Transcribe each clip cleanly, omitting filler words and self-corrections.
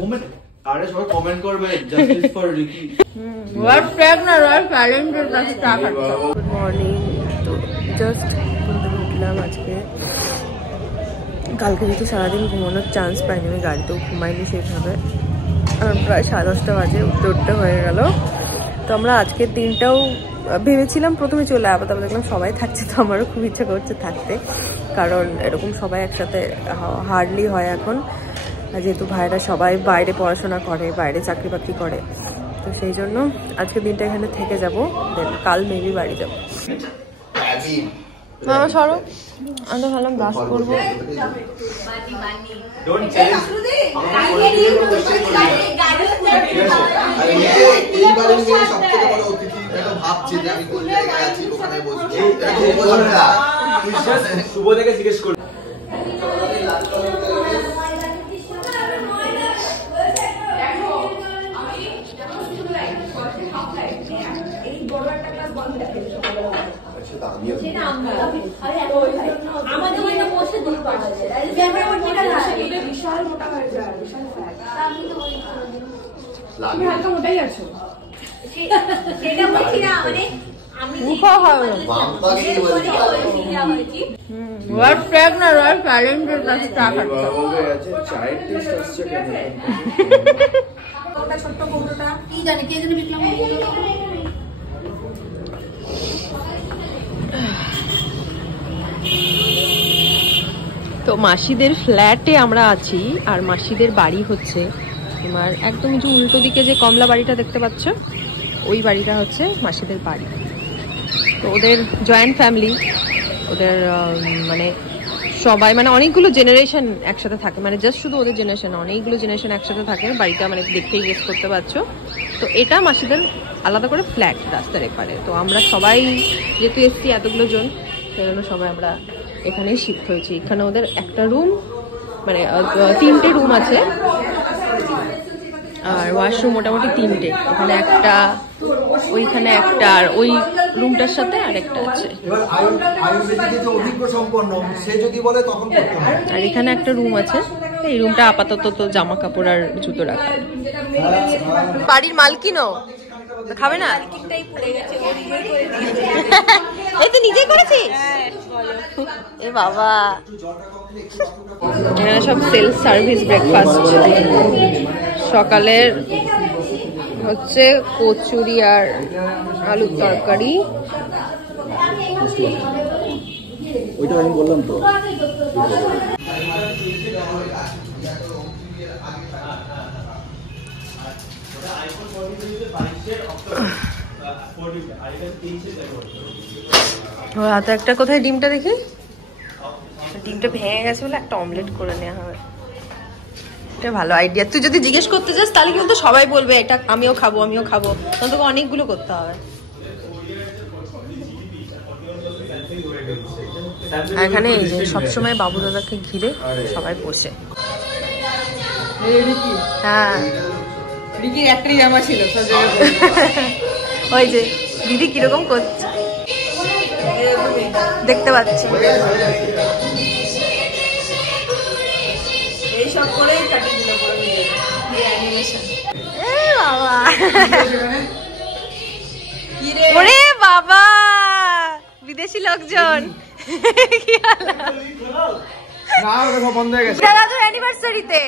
Moment আরে সবাই comment করবে জাস্টিস ফর রিকি। ওয়াট ট্র্যাক না রয়্যাল চ্যালেঞ্জের কাছে চা খাচ্ছি। Good morning. তো জাস্ট উঠলাম আজকে। কালকে যেহেতু সারাদিন ঘুমানোর চান্স পাইনি, আমি গাড়িতেও ঘুমাইনি সেইভাবে, প্রায় 10:30 বাজে উঠতে হয়ে গেল। তো আমরা আজকের দিনটাও ভেবেছিলাম প্রথমে চলে আবার, তারপর দেখলাম সবাই থাকছে, তো আমারও খুব ইচ্ছা করছে থাকতে, কারণ এরকম সবাই একসাথে হার্ডলি হয় এখন, যেহেতু ভাইরা সবাই বাইরে পড়াশোনা করে, বাইরে চাকরি বাকরি করে, তো সেই জন্য আজকের দিনটা এখানে থেকে যাব, দেন কাল মেবি বাড়ি যাবো। মামা সরো, আমি তো ভাবলাম দাস করবো। শুভ থেকে জিজ্ঞেস করি। তো মাসিদের ফ্ল্যাটে আমরা আছি, আর মাসিদের বাড়ি হচ্ছে তোমার একদম যে উল্টো দিকে যে কমলা বাড়িটা দেখতে পাচ্ছ, ওই বাড়িটা হচ্ছে মাসিদের বাড়ি। তো ওদের জয়েন্ট ফ্যামিলি, ওদের মানে সবাই মানে অনেকগুলো জেনারেশন একসাথে থাকে, মানে জাস্ট শুধু ওদের জেনারেশন, অনেকগুলো জেনারেশন একসাথে থাকে বাড়িটা, মানে দেখতেই গেস করতে পারছো। তো এটা মাসিদের আলাদা করে ফ্ল্যাট রাস্তার এপারে। তো আমরা সবাই যেহেতু এসছি এতগুলো জন, সেই জন্য সবাই আমরা এখানেই শিফট হয়েছি। এখানে ওদের একটা রুম, মানে 3টে রুম আছে, আর ওয়াশরুম মোটামুটি 3টে, এখানে একটা, ওইখানে একটা, আর ওই রুমটার সাথে আরেকটা আছে, আর এখানে একটা রুম আছে। এই রুমটা আপাতত তো জামা কাপড় আর জুতো রাখা। বাড়ির মালকিনও খাবে না, এই তো নিজেই করেছিস? এ বাবা, এখানে সব সেলফ সার্ভিস ব্রেকফাস্ট। সকালের হচ্ছে কচুরি আর আলুর তরকারি। ওইটা আমি বললাম তো। হাতে একটা কোথায় ডিমটা দেখি, ডিমটা ভেঙে গেছে বলে একটা অমলেট করে নেওয়া হবে। এটা ভালো আইডিয়া। তুই যদি জিজ্ঞেস করতে যাস তাহলে কিন্তু সবাই বলবে এটা আমিও খাবো আমিও খাবো, তখন তোকে অনেকগুলো করতে হবে। এখানে এই যে সবসময় বাবু দাদাকে ঘিরে সবাই বসে। হ্যাঁ, রিকির একটাই জামা ছিল, ওই যে দিদি কিরকম করছে দেখতে পাচ্ছি। এইসব করে ওরে বাবা, বিদেশি লোকজন অ্যানিভার্সারিতে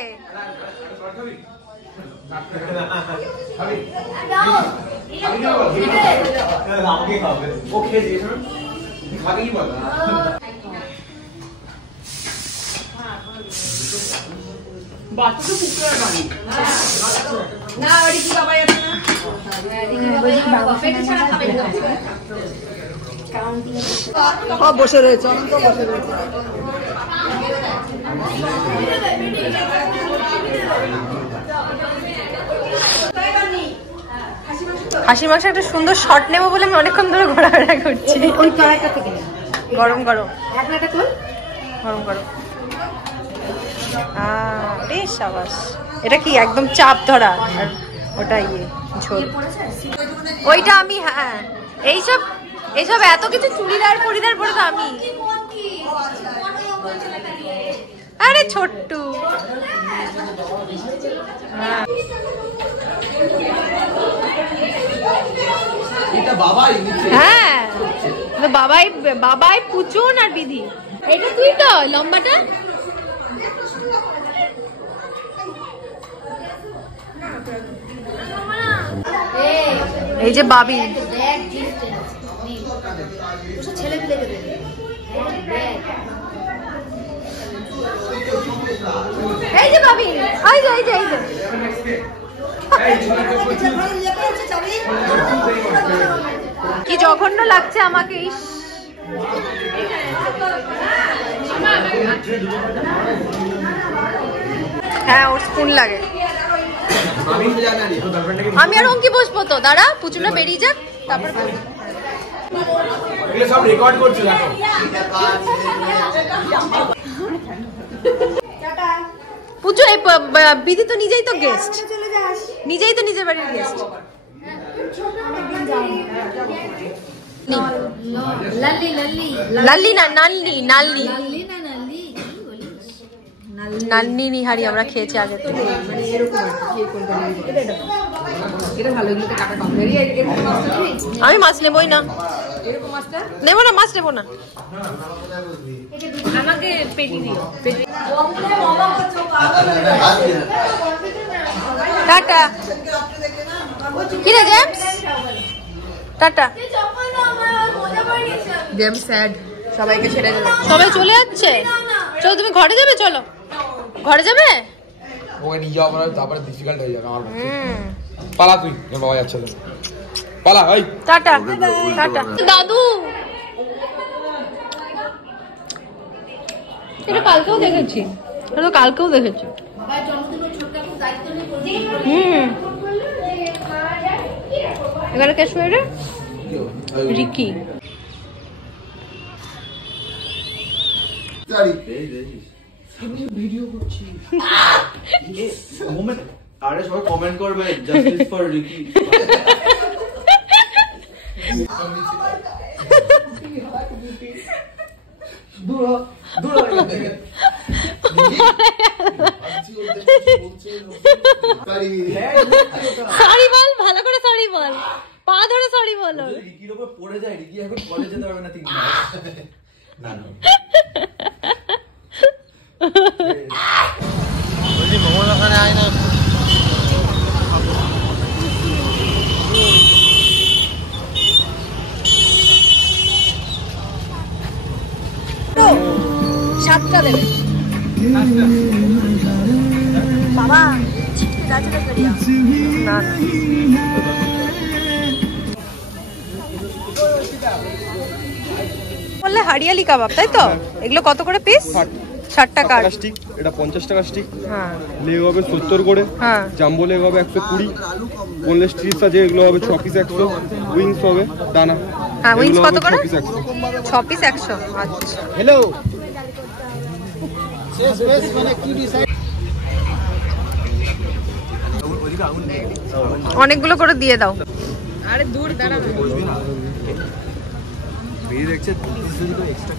বসে রয়েছে, বসে রয়েছে। খাসি মাংস একটা সুন্দর শট নেবো বলে আমি অনেকক্ষণ ধরে ঘোরাফেরা করছি। গরম গরম গরম গরম। বেশ সাবাস। এটা কি একদম চাপ ধরা, আর ওটা ইয়ে ঝোল। ওইটা আমি, হ্যাঁ এইসব এইসব এত কিছু চুড়িদার পরিদার পরে তো আমি, আরে ছোট্টু হ্যাঁ বাবাই বাবাই পুচুন আর বিধি। এটা তুই তো লম্বাটা। এই যে বাবি, এই যে বাবি, এই যে এই যে এই যে কি জঘন্য লাগছে আমাকে। হ্যাঁ ওর স্পুন লাগে। আমি আর অঙ্কি বসবো তো, দাঁড়া পুচুটা বেরিয়ে যাক তারপর সব রেকর্ড করছি। দেখো পুচু, এই বিধি তো নিজেই তো গেস্ট, নিজেই তো নিজের বাড়ির গেস্ট। লাল্লি না নাল্লি, নাল্লি নান্নি নিহারি আমরা খেয়েছি আগে থেকে। আমি মাছ নেবই না, নেবো না মাছ, নেবো না। আমাকে পেটি দিও। টাটা। কি রে জেমস? টাটা। জেমস স্যাড, সবাইকে ছেড়ে দেবে, সবাই চলে যাচ্ছে। চলো তুমি ঘরে যাবে, চলো ঘরে যাবে। ওকে নিয়ে যাওয়া মানে তারপরে ডিফিকাল্ট হয়ে যাবে আমার পক্ষে। পালা তুই, বাবা যাচ্ছে তো পালা। এই টাটা টাটা। দাদু এটা কালকেও দেখেছি, এটা কালকেও দেখেছি। এখানে কে শুয়ে রে? রিকি। ভিডিও করছি। আরে সবাই কমেন্ট করবে জাস্টিস ফর রিকি। সরি বল, ভালো করে সরি বল, পা ধরে সরি বল। রিকির উপর পড়ে যায়, রিকি এখন কলেজে যেতে পারবে না 3 মাস। না না বলি মোমোর ওখানে আয় না। সাতটা দেবে বাবা। না বললে হারিয়ালি কাবাব, তাই তো? এগুলো কত করে পিস? 60 টাকা স্টিক, এটা 50 টাকা স্টিক। হ্যাঁ লেগ হবে 70 করে। হ্যাঁ জাম্বো লেগ হবে 120। বোনলেস স্ট্রিপস আছে, এগুলো হবে 6 পিস 100। উইংস হবে দানা। হ্যাঁ উইংস কত করে? 6 6 পিস 100। পিস 100। আচ্ছা হ্যালো অনেকগুলো করে দিয়ে দাও। আরে দূর দাঁড়া, ভিড় দেখছে তো এক্সট্রা।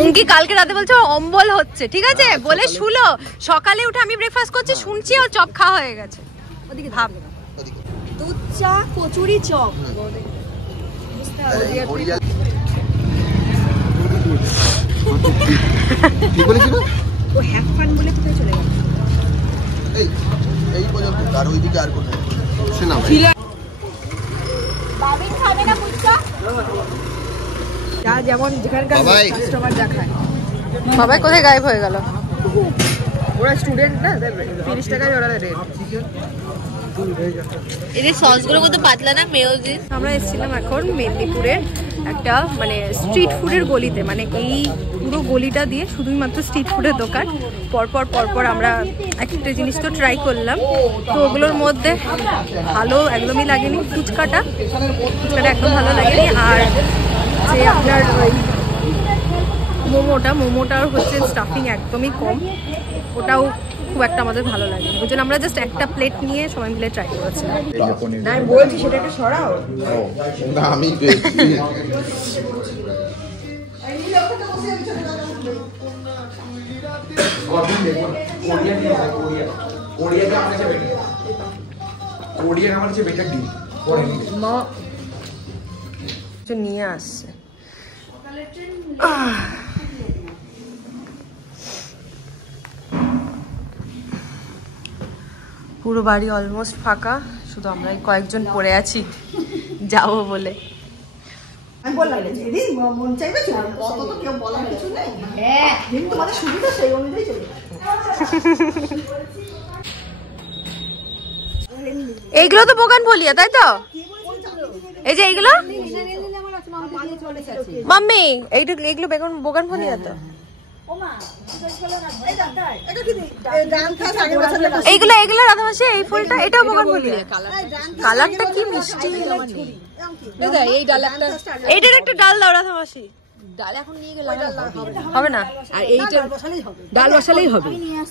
অঙ্কি কালকে রাতে বলছে অম্বল হচ্ছে, ঠিক আছে বলে শুলো। সকালে উঠে আমি ব্রেকফাস্ট করছি, শুনছি ও চপ খাওয়া হয়ে গেছে। ওদিকে ভাব, দুধ চা কচুরি চপ। কি বলেছিল? ও হ্যাভ ফান বলে কোথায় চলে গেল? এই পর্যন্ত আর ওইদিকে আর কোথায়? সে না বাবিন খাবে না পুচকা? যা যেমন যেখানকার কাস্টমার যা খায়। সবাই কোথায় গায়েব হয়ে গেল? ওরা স্টুডেন্ট না, 30 টাকায় ওরা রেট। এই সসগুলো কত পাতলা না, মেয়োনিজ। আমরা এসেছিলাম এখন মেদিনীপুরের একটা মানে স্ট্রিট ফুডের গলিতে, মানে এই পুরো গলিটা দিয়ে শুধুই মাত্র স্ট্রিট ফুডের দোকান। পরপর আমরা একটা জিনিস তো ট্রাই করলাম, তো ওগুলোর মধ্যে ভালো একদমই লাগেনি। ফুচকাটা একদম ভালো লাগেনি। আর যে আপনার ওই মোমোটার হচ্ছে স্টাফিং একদমই কম, ওটাও খুব একটা আমাদের ভালো লাগে। ওই জন্য আমরা জাস্ট একটা প্লেট নিয়ে সবাই মিলে ট্রাই করেছিলাম। না আমি বলছি সেটা একটা সরাও। না আমি নিয়ে আসছে পুরো বাড়ি অলমোস্ট ফাঁকা, শুধু আমরা কয়েকজন পড়ে আছি যাবো বলে। আমি বললাম যদি মন চাইবে অত তো কেউ বলার কিছু নেই। হ্যাঁ, কিন্তু তোমাদের সুবিধা সেই অনুযায়ী চলে। এইগুলো তো বোগানভলিয়া, তাই তো? এই যে এইগুলো মাম্মি, এইগুলো বোগানভলিয়া তো? এইগুলো রাধামাসি, এই ফুলটা এটাও বোগানভলিয়া। কালারটা কি মিষ্টি। এইটার একটা ডাল দাও রাধামাসি। ডাল এখন নিয়ে গেলে হবে না, আর এইটা ডাল বসালেই হবে,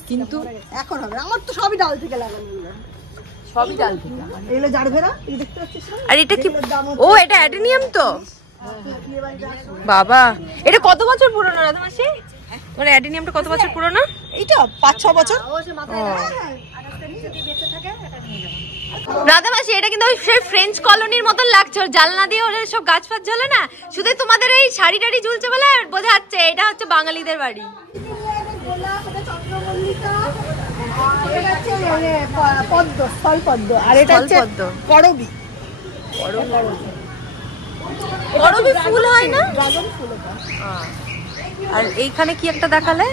কিন্তু এখন হবে। আমার তো সবই ডাল থেকে লাগানো, সবই ডাল থেকে। এগুলো জারভেরা, এই দেখতে পাচ্ছিস না? আর এটা কি? ও, এটা অ্যাডেনিয়াম তো। বাবা, এটা কত বছর পুরনো রাধামাসি? তোমার অ্যাডেনিয়ামটা কত বছর পুরনো? এইটা 5-6 বছর। রাধামাসি, এটা কিন্তু ওই ফ্রেঞ্চ কলোনির মতন লাগছে। ওর জানলা দিয়ে ওরা সব গাছ ফাছ জ্বলে না, শুধু তোমাদের এই শাড়ি টাড়ি ঝুলছে বলে বোঝা যাচ্ছে এটা হচ্ছে বাঙালিদের বাড়ি। আর এটা হচ্ছে করবি। করবি ফুল হয় না? আর এইখানে কি একটা দেখালে,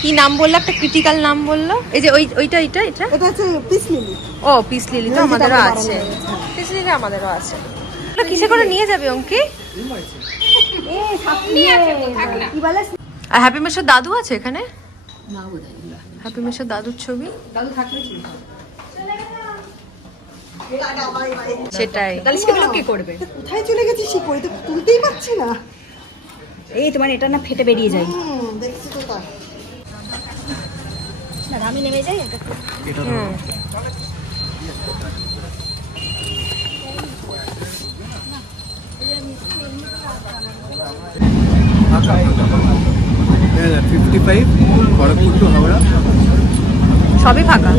কি নাম বললো? একটা ক্রিটিক্যাল নাম বললো। এই যে ওইটা এটা হচ্ছে পিস লিলি। ও, পিস লিলি তো আমাদেরও আছে। পিস লিলি আমাদেরও আছে। ওটা কিসে করে নিয়ে যাবে অঙ্কি? আর হ্যাপি মেসের দাদু আছে এখানে? হ্যাপি মেসের দাদুর ছবি সেটাই। তাহলে সেগুলো কি করবে? কোথায় চলে গেছিস? শিকড়ি তো তুলতেই পারছি না। এই তোমার এটা না ফেটে বেরিয়ে যায়। দেখছি তো তাই। না, আমি নেমে যাই। সবই ফাঁকা।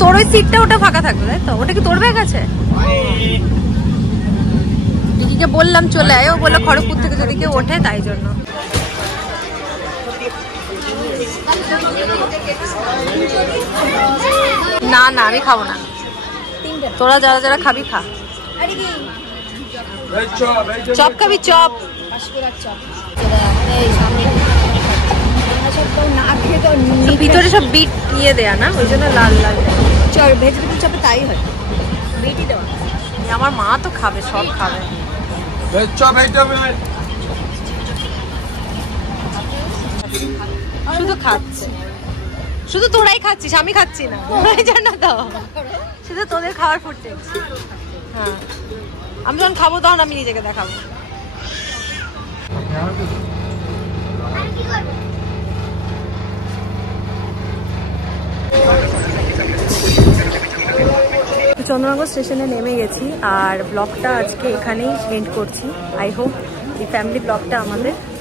তোর ওই সিটটা ওটা ফাঁকা থাকবে, তাই তো? ওটা কি তোর ব্যাগ আছে? দিদিকে বললাম চলে আয়, ও বললো খড়গপুর থেকে যদি কেউ ওঠে, তাই জন্য। না না, আমি খাবো না। তোরা যারা যারা খাবি খা। চপ খাবি? চপ ভিতরে সব বিট ইয়ে দেয়া না, ওই জন্য লাল লাল। ভেজিটেবল চপে তাই হয়, বিটই দেওয়া। আমার মা তো খাবে, সব খাবে। শুধু খাচ্ছে, শুধু তোরাই খাচ্ছিস, আমি খাচ্ছি না। ওই জন্য তো শুধু তোদের খাওয়ার ফুটছে। হ্যাঁ, আমি যখন খাবো তখন আমি নিজেকে দেখাবো। চন্দ্রনগর স্টেশনে নেমে গেছি, আর ব্লগটা আজকে এখানেই এন্ড করছি। আই হোপ এই ফ্যামিলি ব্লগটা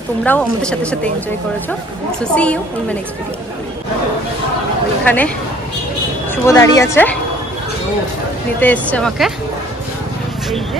তোমরাও আমাদের সাথে সাথে এনজয় করেছো। So see you in my next video. ওইখানে শুভ দাঁড়িয়ে আছে, নিতে এসছে আমাকে। এই যে